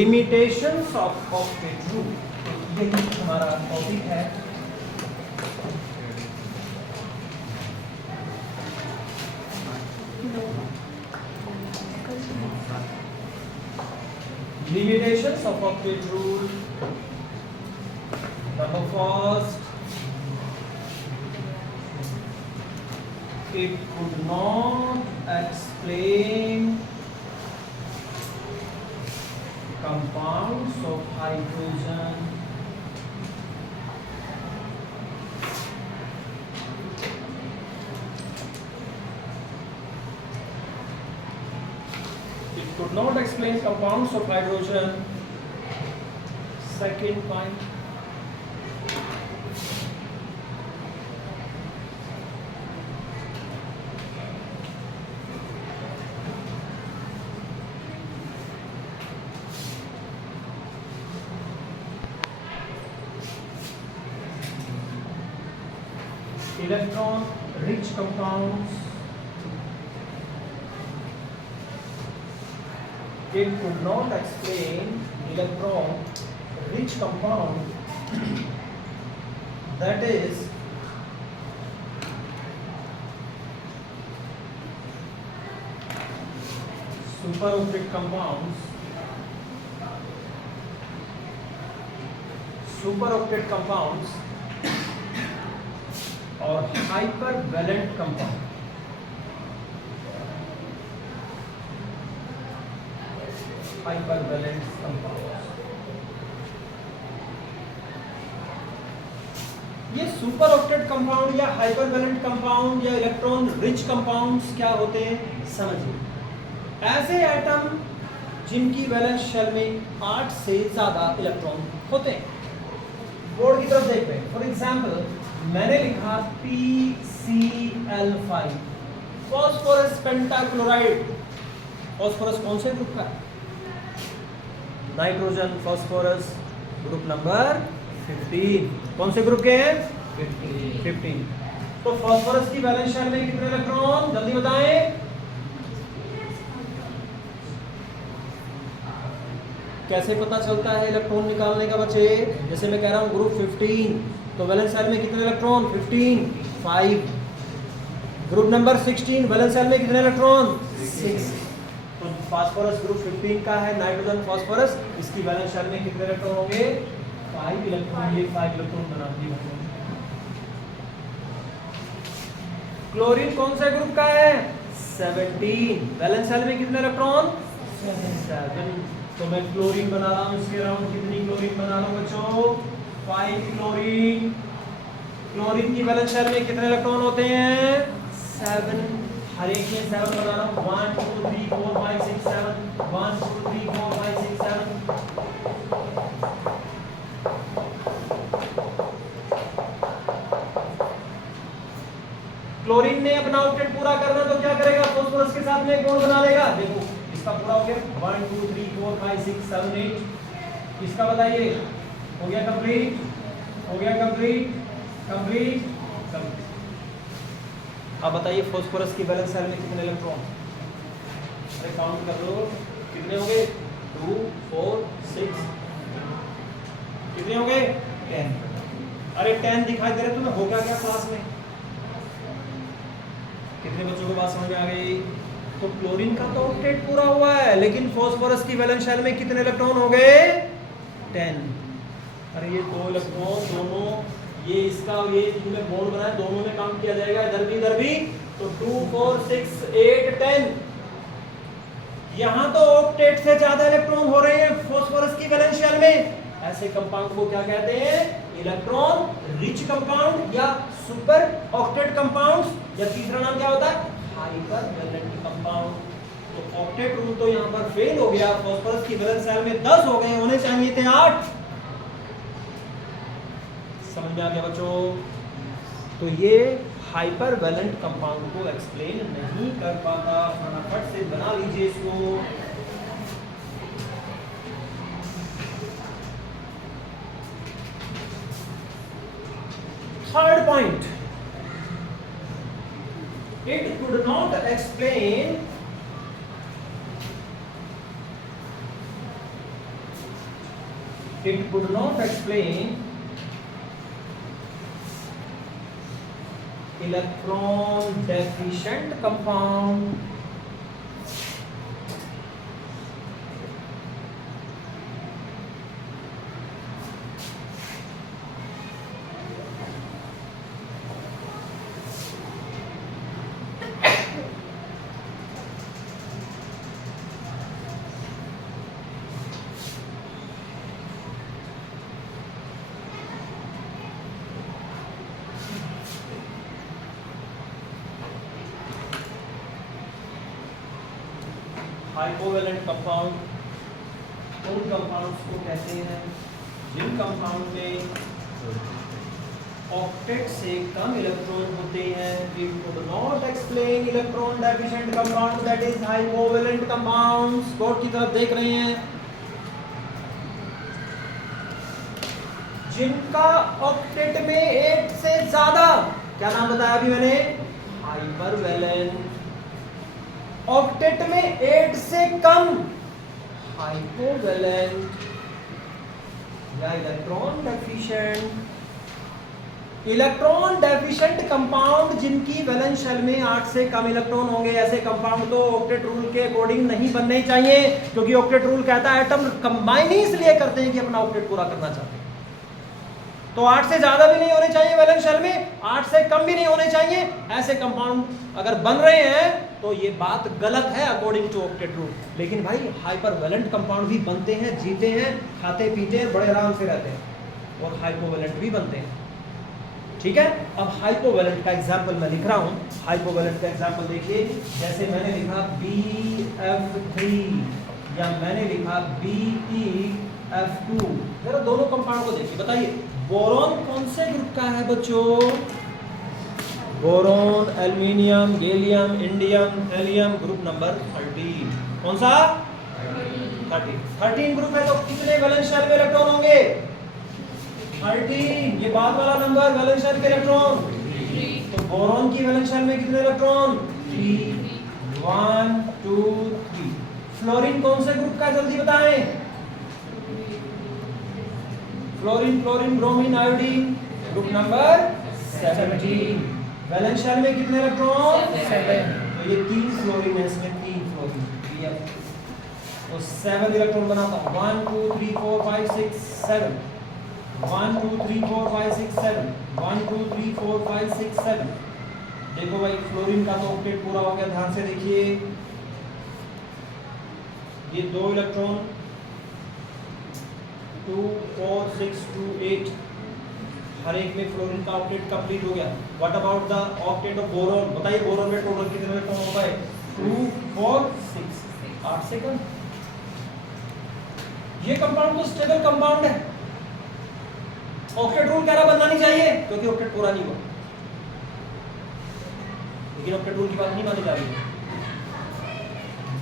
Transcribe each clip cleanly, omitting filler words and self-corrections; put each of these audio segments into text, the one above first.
Limitations of octet rule, यही हमारा topic है। Limitations of octet rule, number first, it could not explain compounds of hydrogen second point, electron rich compounds, it could not explain electron rich compound that is superoctet compounds, और hypervalent compound, ये super octet compound या हाइपरवैलेंट compound या electron rich compounds क्या होते हैं समझिए। ऐसे atom जिनकी वैलेंस शेल में 8 से ज्यादा इलेक्ट्रॉन होते हैं। बोर्ड की तरफ देख रहे हैं। फॉर एग्जांपल मैंने लिखा PCl5 फास्फोरस पेंटाक्लोराइड। फास्फोरस कौन से ग्रुप का? Nitrogen phosphorus group number 15। कौन से ग्रुप के हैं? 15। तो फास्फोरस की वैलेंस शेल में कितने इलेक्ट्रॉन जल्दी बताएं? कैसे पता चलता है इलेक्ट्रॉन निकालने का बच्चे? जैसे मैं कह रहा हूं ग्रुप 15 तो वैलेंस शेल में कितने electron? 15 5। Group number 16 valence shell में कितने इलेक्ट्रॉन? 6। तो फास्फोरस ग्रुप 15 का है नाइट्रोजन फास्फोरस, इसकी वैलेंस शेल में कितने इलेक्ट्रॉन होंगे? 5 इलेक्ट्रॉन। ये 5 इलेक्ट्रॉन बना दिए। क्लोरीन कौन से ग्रुप का है? 17। वैलेंस शेल में कितने इलेक्ट्रॉन? 7। तो मैं क्लोरीन बना रहा हूं, इसके अराउंड कितनी क्लोरीन बना रहा हूं बच्चों? 5 क्लोरीन। क्लोरीन की वैलेंस शेल में कितने इलेक्ट्रॉन होते हैं? 7। हर एक में 7 बना रहा हूं। 1 2 3 4 5 6 7। 1 2 3 4 5 6 7। क्लोरीन ने अपना ऑक्टेट पूरा करना तो क्या करेगा? फास्फोरस के साथ में एक बॉन्ड बना लेगा। देखो इसका पूरा हो गया 1 2 3 4 5 6 7 8। इसका बताइए हो गया कंप्लीट? हो गया कंप्लीट? अब बताइए फास्फोरस की वैलेंस शेल में कितने इलेक्ट्रॉन? अरे काउंट कर लो कितने हो गए? 2 4 6 कितने हो गए? 10। अरे 10 दिखाई दे रहे तुम्हें? हो गया क्या क्लास में? कितने बच्चों को बात समझ में आ गई? तो क्लोरीन का तो ऑक्टेट पूरा हुआ है, लेकिन फास्फोरस की वैलेंस शेल में कितने इलेक्ट्रॉन हो गए? 10। अरे ये 2 इलेक्ट्रॉन दोनों, ये इसका और ये जिनमें बॉन्ड बना है दोनों में काउंट किया जाएगा, इधर भी। तो 2 4 6 8 10। यहां तो ऑक्टेट से ज्यादा इलेक्ट्रॉन हो रहे हैं फास्फोरस की वैलेंस शेल में। ऐसे कंपाउंड को क्या कहते हैं? इलेक्ट्रॉन रिच कंपाउंड या सुपर ऑक्टेट कंपाउंड्स, या तीसरा नाम क्या होता है? हाइपरवैलेंट कंपाउंड। तो ऑक्टेट रूल तो यहां पर फेल हो गया। फास्फोरस की वैलेंस शेल में 10 हो गए, होने चाहिए थे 8। समझ में आ गया बच्चों? तो ये हाइपरवैलेंट कंपाउंड को एक्सप्लेन नहीं कर पाता। फटाफट से बना लीजिए इसको। Third point, it could not explain It could not explain electron deficient compound. Hypovalent compound उन कंपाउंड्स को कहते हैं जिन कंपाउंड में ऑक्टेट से कम इलेक्ट्रॉन होते हैं. It could not explain electron deficient compound, that is hypovalent compounds. Board की तरफ देख रहे हैं. जिनका ऑक्टेट में 8 से ज्यादा, क्या नाम बताया अभी मैंने? हाइपरवेलेंट. ऑक्टेट में 8 से कम हाइपोवेलेंट या electron deficient. Electron deficient compound जिनकी वैलेंस शेल में 8 से कम इलेक्ट्रॉन होंगे, ऐसे कंपाउंड तो ऑक्टेट रूल के अकॉर्डिंग नहीं बनने चाहिए, क्योंकि ऑक्टेट रूल कहता है एटम कंबाइन ही इसलिए करते हैं कि अपना ऑक्टेट पूरा करना चाहते हैं. तो 8 से ज्यादा भी नहीं होने चाहिए वैलेंस शेल में, 8 से कम भी नहीं होने चाहिए. ऐसे कंपाउंड अगर बन रहे हैं तो ये बात गलत है अकॉर्डिंग टू ऑक्टेट रूल. लेकिन भाई हाइपरवेलेंट कंपाउंड भी बनते हैं, जीते हैं, खाते पीते हैं, बड़े आराम से रहते हैं, और हाइपोवेलेंट भी बनते हैं. ठीक है. अब हाइपोवेलेंट का एग्जांपल मैं लिख रहा हूं. हाइपोवेलेंट का एग्जांपल देखिए, जैसे मैंने लिखा BF3 या मैंने लिखा BeF2. जरा दोनों कंपाउंड को देखिए, बताइए बोरॉन कौन से ग्रुप का है बच्चों? Boron, aluminium, gallium, indium, helium, group number 13. कौन सा? 13 ग्रुप है. तो कितने वैलेंस शेल में इलेक्ट्रॉन होंगे? 13. ये बाद वाला नंबर वैलेंस शेल के इलेक्ट्रॉन. तो बोरॉन की वैलेंस शेल में कितने इलेक्ट्रॉन? 3. 1 2 3. फ्लोरीन कौन से ग्रुप का है जल्दी बताएं? Fluorine, chlorine, bromine, iodine, group number 17. Valence shell में कितने इलेक्ट्रॉन? 7. तो ये 3 फ्लोरीन है, इसमें 3 फ्लोरीन. तो 7 इलेक्ट्रॉन बनाता हूं. 1 2 3 4 5 6 7. 1 2 3 4 5 6 7. 1 2 3 4 5 6 7. देखो भाई फ्लोरीन का तो ऑक्टेट पूरा हो गया. ध्यान से देखिए, ये 2 इलेक्ट्रॉन 2 4 6 2 8, हर एक में फ्लोरीन का ऑक्टेट कंप्लीट हो गया. What about the octet of boron? बताइए बोरॉन में टोटल कितने इलेक्ट्रॉन हो गए? 2 4 6, 8 से कम. ये कंपाउंड तो स्टेबल कंपाउंड है. ऑक्टेट रूल कह रहा बनना नहीं चाहिए क्योंकि ऑक्टेट पूरा नहीं हुआ, लेकिन ऑक्टेट रूल की बात नहीं मानी जा रही है.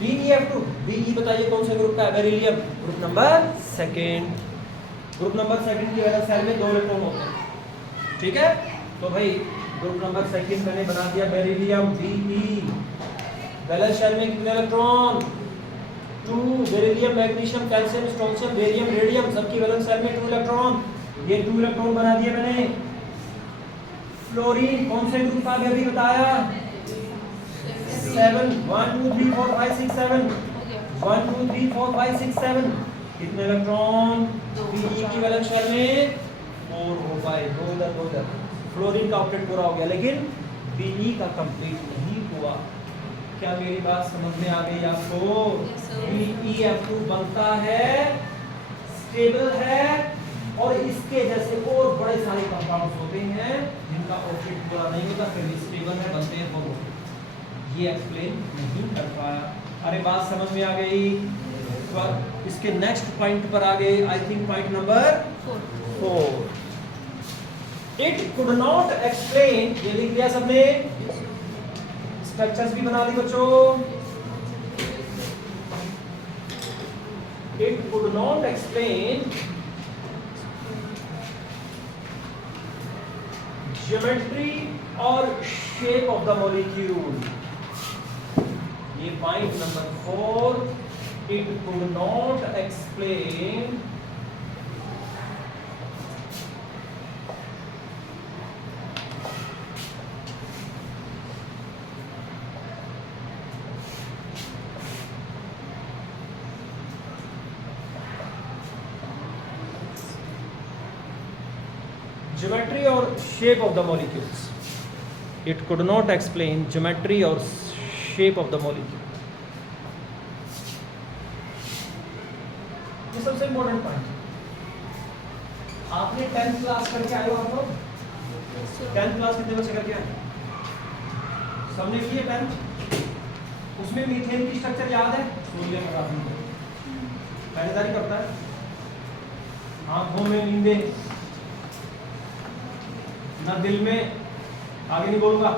BeF2, BE बताइए कौन से ग्रुप का है? Beryllium, group number 2. Group number 2 की वैलेंस शेल में 2 इलेक्ट्रॉन होते हैं. ठीक है. तो भाई ग्रुप नंबर 2 मैंने बना दिया बेरिलियम BE. वैलेंस शेल में कितने electron? 2. Beryllium, magnesium, calcium, strontium, barium, radium, सबकी वैलेंस शेल में 2 इलेक्ट्रॉन. ये 2 इलेक्ट्रॉन बना दिए मैंने. फ्लोरीन कौन से ग्रुप का अभी बताया? 7. 1 2 3 4 5 6 7. 1 2 3 4 5 6 7. कितने इलेक्ट्रॉन? BE की वैलेंस शेल में 4 हो पाए. 2 इधर 2 इधर. फ्लोरीन का ऑक्टेट पूरा हो गया, लेकिन BE का कंप्लीट नहीं हुआ. क्या मेरी बात समझ में आ गई आपको? BeF2 बनता है, स्टेबल है, और इसके जैसे और बड़े सारे कंपाउंड्स होते हैं जिनका ऑक्टेट पूरा नहीं होता, फिर भी स्टेबल है, बनते हैं. वो ये एक्सप्लेन नहीं कर पाया. अरे बात समझ में आ गई? तो इसके नेक्स्ट पॉइंट पर आ गए. I think point number 4. It could not explain. ये लिख लिया सबने? स्ट्रक्चर्स भी बना दी बच्चों. It could not explain geometry और शेप ऑफ द मॉलिक्यूल. ये point number 4. It could not explain geometry और shape of the molecules, it could not explain geometry और शेप ऑफ द मॉलिक्यूल। ये सबसे इंपॉर्टेंट पॉइंट। आपने 10th class करके आए हो आप लोग? 10th क्लास कितने बच्चे करके आए? सबने किए 10th? उसमें मीथेन की स्ट्रक्चर याद है? सोडियम कार्बोनेट पहरेदारी करता है, आंखों में नींदे, ना दिल में, आगे नहीं बोलूंगा,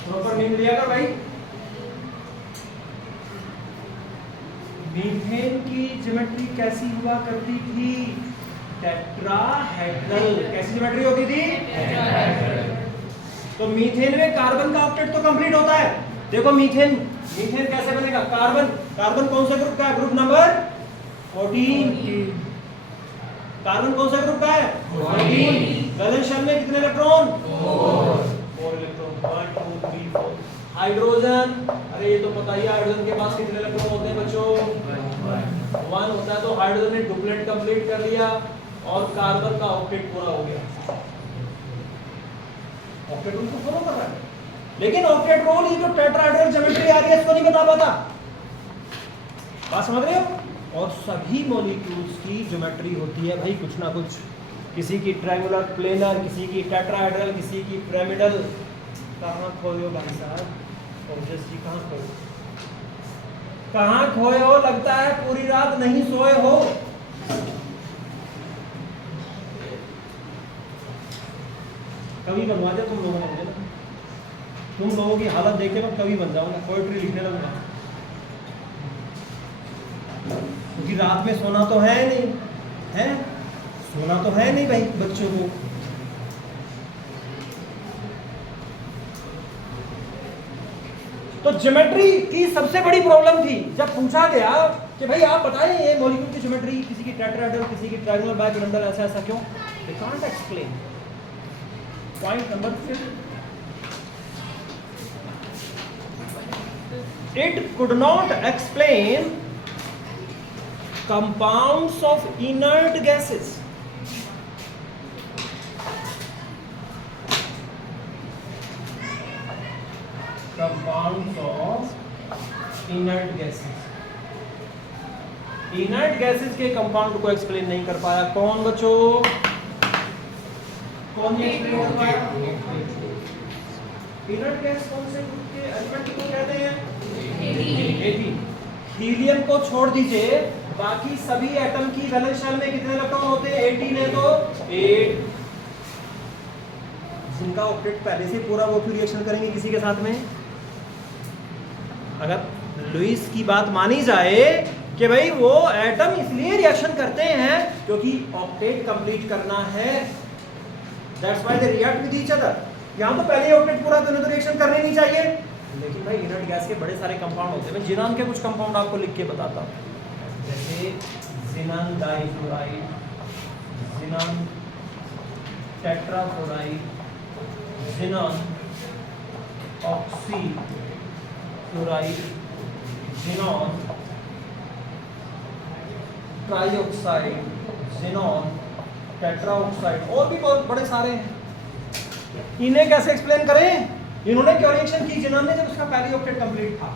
प्रॉपर नींद लिया कर भाई। मीथेन की ज्योमेट्री कैसी हुआ करती थी? टेट्राहेड्रल। कैसी ज्योमेट्री होती थी? तो मीथेन में कार्बन का ऑक्टेट तो कंप्लीट होता है। देखो मीथेन कैसे बनेगा? कार्बन कौन सा ग्रुप का है? Group number 14। कार्बन कौन सा ग्रुप का है? 14। वैलेंस शेल में कितने इलेक्ट्रॉन? 4 इलेक्ट्रॉन। 1 2 3 4। हाइड्रोजन, अरे ये तो पता ही है, हाइड्रोजन के पास कितने इलेक्ट्रॉन होते हैं बच्चों? 1 होता है। तो हाइड्रोजन ने डुप्लेट कंप्लीट कर लिया और कार्बन का ऑक्टेट पूरा हो गया। ऑक्टेट रूल को फॉलो कर रहा है, लेकिन ऑक्टेट रूल ये जो टेट्राहेड्रल ज्योमेट्री आ रही है इसको नहीं बता पाता। बात समझ रहे हो? और सभी मॉलिक्यूल्स की ज्योमेट्री होती है भाई कुछ ना कुछ, किसी की ट्रायंगुलर प्लेनर, किसी की टेट्राहेड्रल, किसी की पिरामिडल। कहाँ खोए हो भाई साहब? ऑब्वियसली कहाँ खोए हो? कहाँ खोए हो? लगता है पूरी रात नहीं सोए हो। कभी बनवा दे तुम लोगों ने मुझे ना, तुम लोगों की हालत देख के मैं कभी बन जाऊंगा, पोएट्री लिखने लगूंगा। क्योंकि रात में सोना तो है नहीं, है सोना तो है नहीं भाई बच्चों को। तो ज्योमेट्री की सबसे बड़ी प्रॉब्लम थी जब पूछा गया कि भाई आप बताएं ये मॉलिक्यूल की ज्योमेट्री, किसी की टेट्राहेड्रल, किसी की ट्रायंगुलर, बाइपिरामिडल, ऐसा ऐसा क्यों? They can't explain. Point number 3, it could not explain compounds of inert gases. Compounds of inert gases. Inert gases के कंपाउंड को एक्सप्लेन नहीं कर पाया। कौन बच्चों? कौन नहीं एक्सप्लेन कर पाया? इनर्ट गैस कौन से ग्रुप के एलिमेंट को कहते हैं? एटी। हीलियम को छोड़ दीजिए, बाकी सभी एटम की वैलेंस शेल में कितने इलेक्ट्रॉन होते हैं? 18 है तो 8। जिनका ऑक्टेट पहले से पूरा, वो फिर रिएक्शन करेंगे किसी के साथ में। अगर लुईस की बात मानी जाए कि भाई वो एटम इसलिए रिएक्शन करते हैं क्योंकि ऑक्टेट कंप्लीट करना है, that's why they react with each other. यहाँ तो पहले ही ऑक्टेट पूरा, तो रिएक्शन करने नहीं चाहिए। लेकिन भाई इनर्ट गैस के बड़े सारे कंपाउंड होते हैं। मैं जिनान के कुछ कंपाउंड आपको लिख के बताता हूँ, जैसे xenon difluoride, xenon tetrafluoride, xenon oxy fluoride, xenon trioxide, xenon tetraoxide, और भी बहुत बड़े सारे हैं। इन्हें कैसे एक्सप्लेन करें? इन्होंने क्यों रिएक्शन की? जिन्होंने जब उसका पहली ऑक्टेट कंप्लीट था।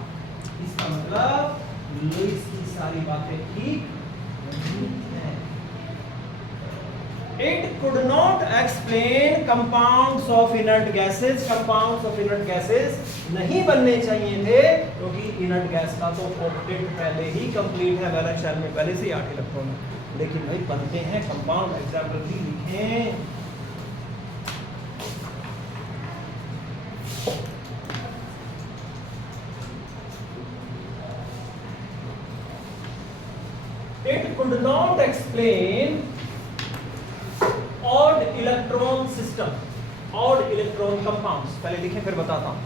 इसका मतलब लुईस की सारी बातें ठीक नहीं है। It could not explain compounds of inert gases. Compounds of inert gases नहीं बनने चाहिए थे क्योंकि इनर्ट गैस का तो ऑक्टेट पहले ही कंप्लीट है, वैलेंस शेल में पहले से 8 इलेक्ट्रॉन है। लेकिन भाई बनते हैं कंपाउंड, एग्जाम्पल भी लिखें। It could not explain odd electron system, odd electron compounds। पहले लिखें फिर बताता हूं।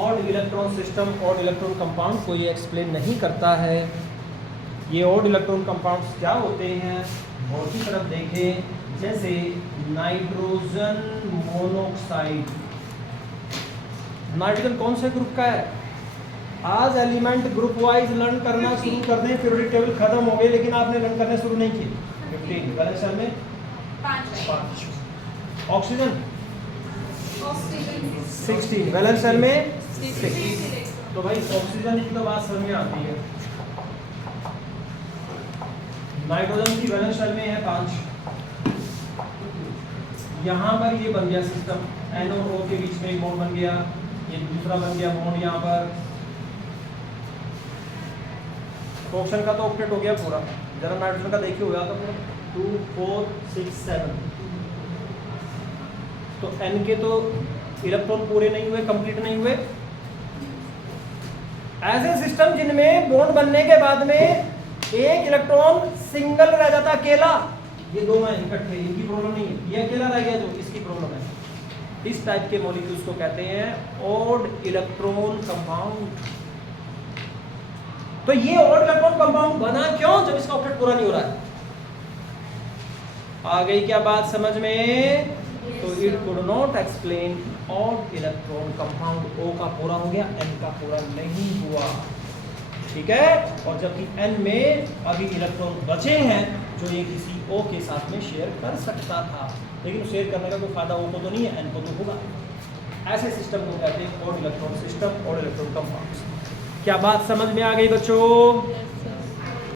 Odd electron system, odd electron compound को ये एक्सप्लेन नहीं करता है। ये ऑड इलेक्ट्रॉन कंपाउंड्स क्या होते हैं? और की तरफ देखें, जैसे नाइट्रोजन मोनोऑक्साइड। नाइट्रोजन कौन से ग्रुप का है? आज एलिमेंट ग्रुप वाइज लर्न करना शुरू कर दें, पीरियोडिक टेबल खत्म हो गए लेकिन आपने लर्न करने शुरू नहीं किए। 15 वैलेंस शेल में 5। ऑक्सीजन 16 वैलेंस शेल में 6। तो भाई ऑक्सीजन की तो बात समझ में आती है। नाइट्रोजन की वैलेंस शेल में है 5। यहाँ पर ये बन गया सिस्टम, N और O के बीच में एक बॉन्ड बन गया, ये दूसरा बन गया बॉन्ड यहाँ पर। ऑक्सीजन का तो ऑक्टेट हो गया पूरा, जरा नाइट्रोजन का देखिए हो गया था पूरा 2 4 6 7। तो N के तो इलेक्ट्रॉन पूरे नहीं हुए, कंप्लीट नहीं हुए। ऐसे सिस्टम जिनमें बॉन्ड बनने के बाद में एक इलेक्ट्रॉन सिंगल रह जाता अकेला, ये दो में इकट्ठे, इनकी प्रॉब्लम नहीं है, ये अकेला रह गया जो इसकी प्रॉब्लम है। इस टाइप के मॉलिक्यूल्स को कहते हैं ऑड इलेक्ट्रॉन कंपाउंड। तो ये ऑड इलेक्ट्रॉन कंपाउंड बना क्यों? जब इसका ऑक्टेट पूरा नहीं हो रहा है। आ गई क्या बात समझ में? तो it could not explain odd electron compound. O का पूरा हो गया, N का पूरा नहीं हुआ, ठीक है। और जबकि N में अभी इलेक्ट्रॉन बचे हैं जो ये किसी O के साथ में शेयर कर सकता था, लेकिन शेयर करने का कोई फायदा O को तो नहीं है, N को तो होगा। ऐसे सिस्टम को कहते हैं odd electron system, odd electron compounds. क्या बात समझ में आ गई बच्चों?